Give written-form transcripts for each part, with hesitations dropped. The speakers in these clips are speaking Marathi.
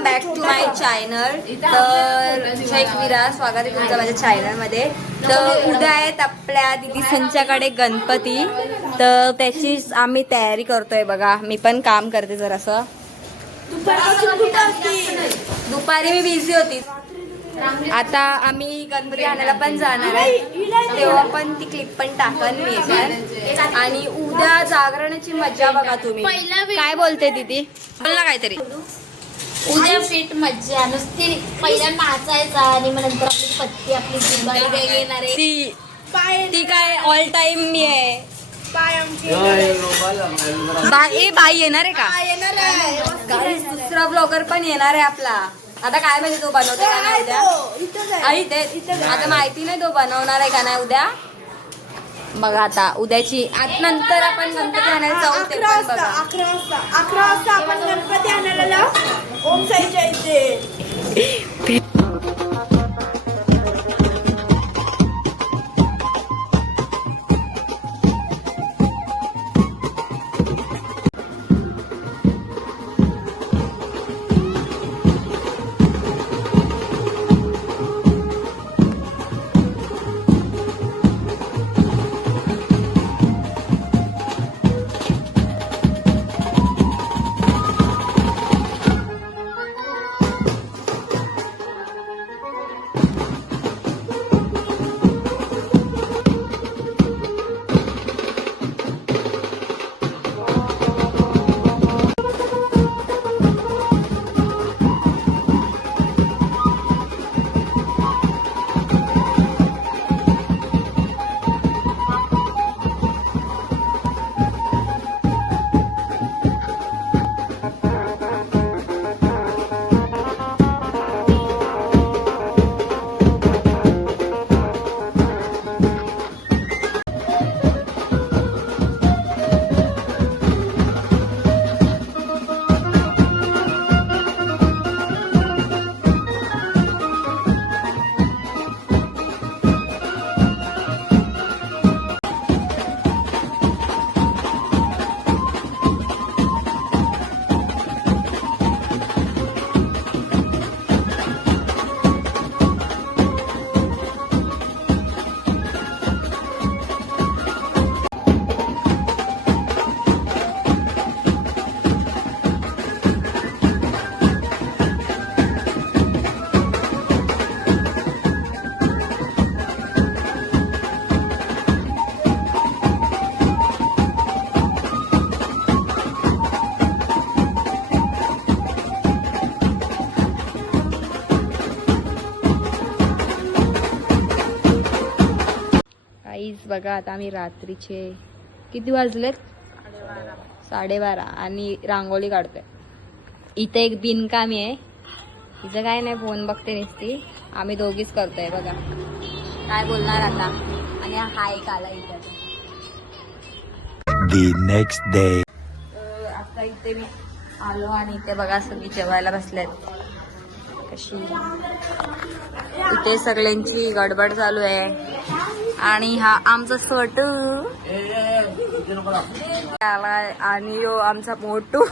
Welcome back to my channel. तर जय वीरा, स्वागत आहे तुमचं माझ्या चॅनलमध्ये. तर उद्या आहेत आपल्या दिदी संच्याकडे गणपती, तर त्याची आम्ही तयारी करतोय बघा. मी पण काम करते जरासं. दुपारी मी बिझी होती. आता आम्ही गणपती आणायला पण जाणार आहे, तेव्हा पण ती क्लिप पण टाकन मी याच्यात. आणि उद्या जागरणाची मजा बघा तुम्ही. काय बोलते दीदी? बोल ना काहीतरी. उद्या फिट मज्जा नुसती. पहिला नाचायचा आणि मग नंतर आपली पत्ती आपली येणार आहे. ती काय ऑल टाइम मी आहे. बाई येणार आहे का? दुसरा ब्लॉगर पण येणार आहे आपला. आता काय माहिती तो बनवते का नाही उद्या. आता माहिती नाही तो बनवणार आहे का नाही उद्या. बघा आता उद्याची नंतर आपण गणपती आणायला जाऊ. ते पण बघा. 11 वाजता आपण गणपती आणायला ओम साईच्या इथे. बघा आता आम्ही रात्रीचे किती वाजलेत? 12:30 आणि रांगोळी काढतोय. इथे एक बिनकामी आहे, तिचं काय नाही, फोन बघते नुसती. आम्ही दोघीच करतोय बघा. काय बोलणार आता. आणि हा एक आला इथे. Next day. आता इथे मी आलो आणि इथे बघा सगळी जेवायला बसलेत. कशी इथे सगळ्यांची गडबड चालू आहे. आणि हा आमचा छोटू आलाय आणि यो आमचा मोटू.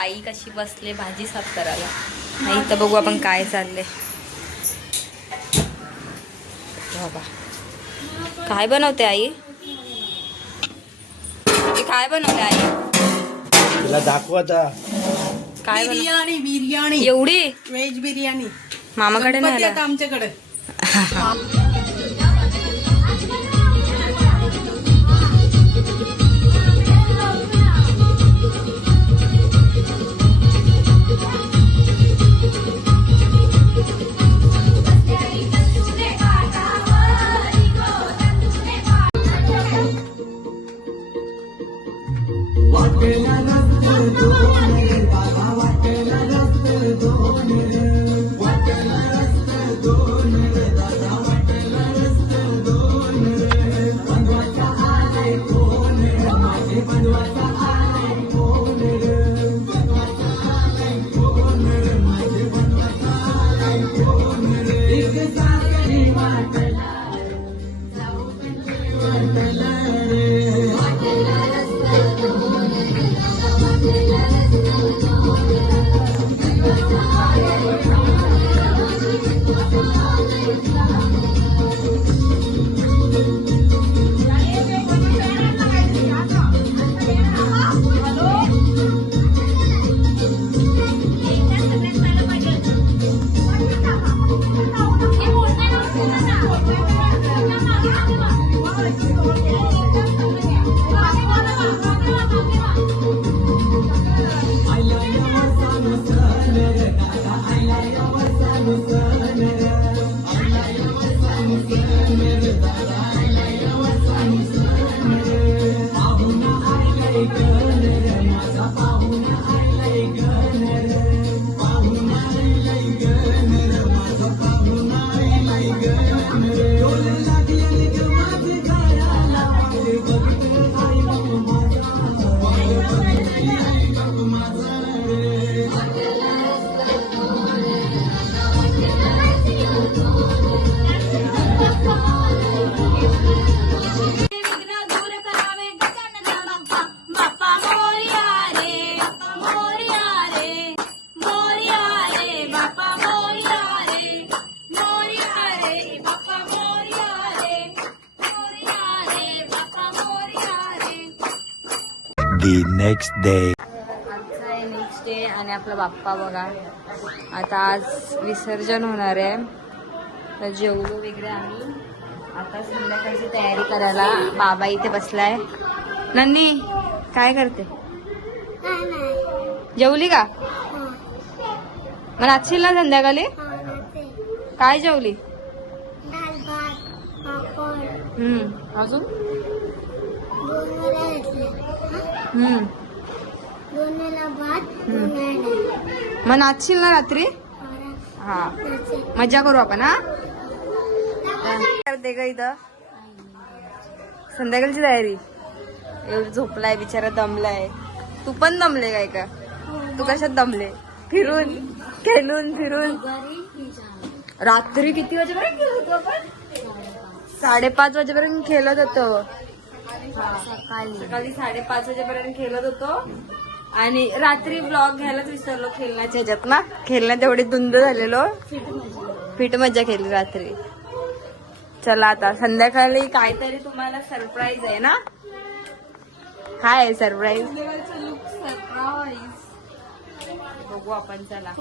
आई कशी बसले भाजी साफ करायला. नाही तर बघू आपण काय चाललंय. बाबा काय बनवते आई? काय बनवते आई? तुला दाखव आता. काय बिर्याणी एवढी व्हेज बिर्याणी मामाकडे नाही आला. आमच्याकडे. The next day. आजचा आहे नेक्स्ट डे आणि आपला बाप्पा बघा. आता आज विसर्जन होणार आहे तर जेवलो वगैरे आम्ही. आता संध्याकाळची तयारी करायला बाबा इथे बसलाय. नन्नी काय करते? जेवली का? मग नाचशील ना संध्याकाळी? काय जेवली? अजून मग नाचशील ना रात्री? हा मजा करू आपण. हा करते का इथं संध्याकाळची तयारी? एवढी झोपलाय बिचारा, दमलाय. तू पण दमले काय का? तू कशात दमले? फिरून खेळून फिरून. रात्री किती वाजेपर्यंत खेळत होतो आपण? 5:30 वाजेपर्यंत खेळत होतो. सकाळी 5:30 वाजेपर्यंत खेळत होतो आणि रात्री ब्लॉग घ्यायलाच विसरलो खेळण्याच्या ह्याच्यात ना. खेळण्यात एवढे धुंद झालेलो. फिट मजा केली रात्री. चला आता संध्याकाळी काहीतरी तुम्हाला सरप्राईज आहे ना? काय आहे सरप्राईज? बघू आपण. चला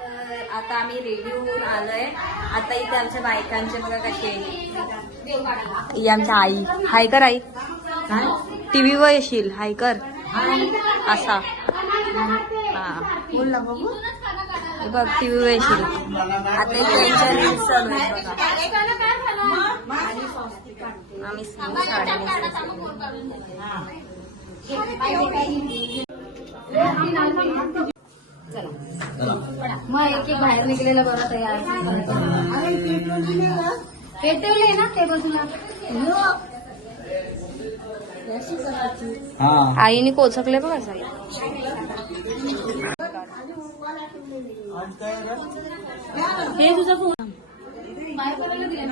तर आता आम्ही रेडी होऊन आलोय. आता इथे आमच्या बायकांचे बघा कसे. ही आमच्या आई. हाय कर आई. टीव्ही वर येशील. हाय कर असा. हा बोल ना बघू. बघ टीव्ही वर येशील. आता त्यांच्या रील्स चालू आहेत बघा. आम्ही साड्या मग एक बाहेर निघलेला बरं तयार. पेटवले ना ते बाजूला. आईने कोचकले बघा साई. हे तुझा फोन बाय करायला दिला.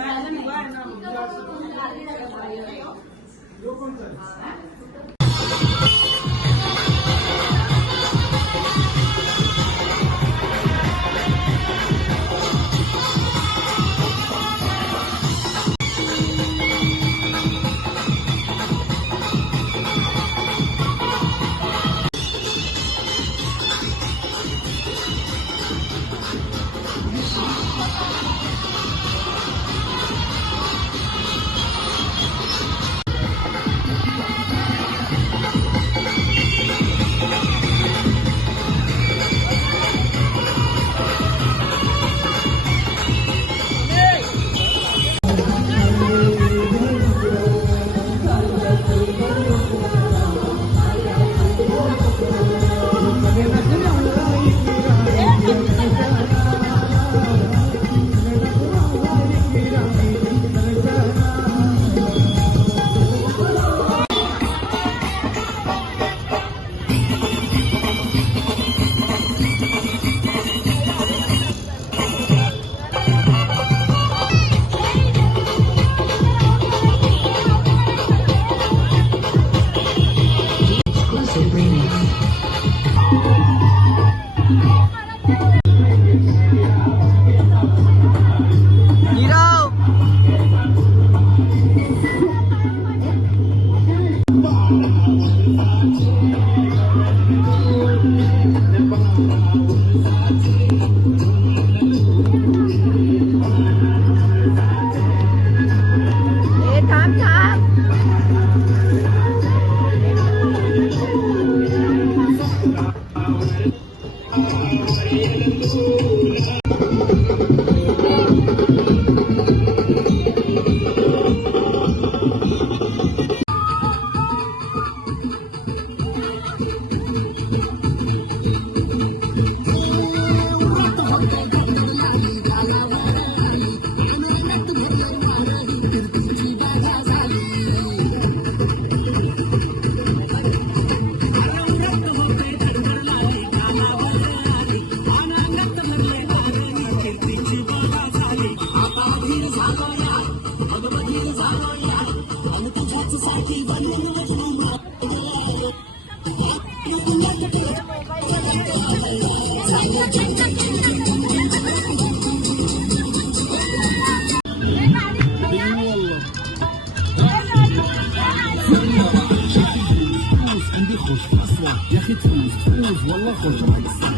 اخي تونس تفوز والله خوش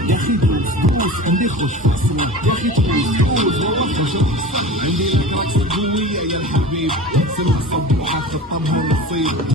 يا اخي دوس دوس عندي خوش فصل يا اخي تونس تفوز والله خوش عندي الكاس الجوية يا الحبيب سمع صبوحة خطبها نصيب.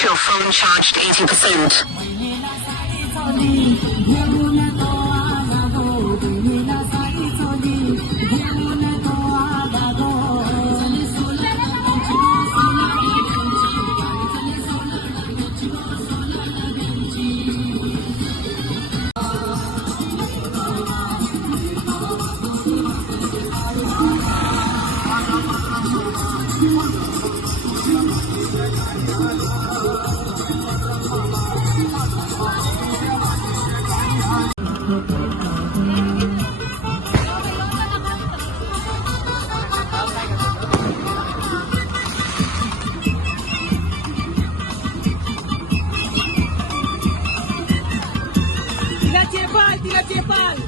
Your phone charged 80%. Tila Chepal!